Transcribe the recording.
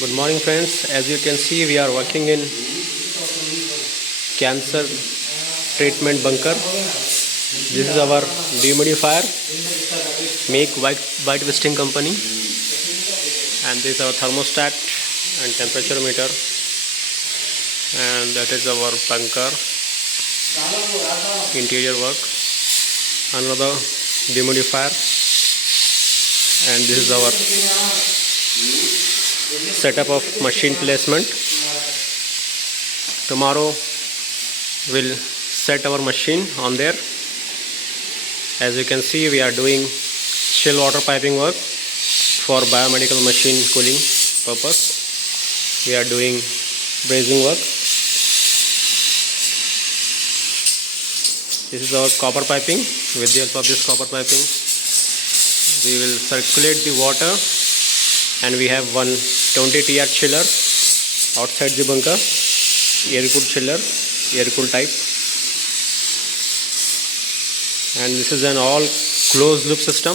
Good morning, friends. As you can see, we are working in cancer treatment bunker. This is our dehumidifier, make white Westing company, and this is our thermostat and temperature meter, and that is our bunker interior work. Another dehumidifier, and this is our setup of machine placement. Tomorrow we'll set our machine on there. As you can see, we are doing chill water piping work for biomedical machine cooling purpose. We are doing brazing work. This is our copper piping. With the help of this copper piping, we will circulate the water, and we have one 20 TR chiller outside the bunker, air cooled chiller, air cooled type, and this is an all closed loop system.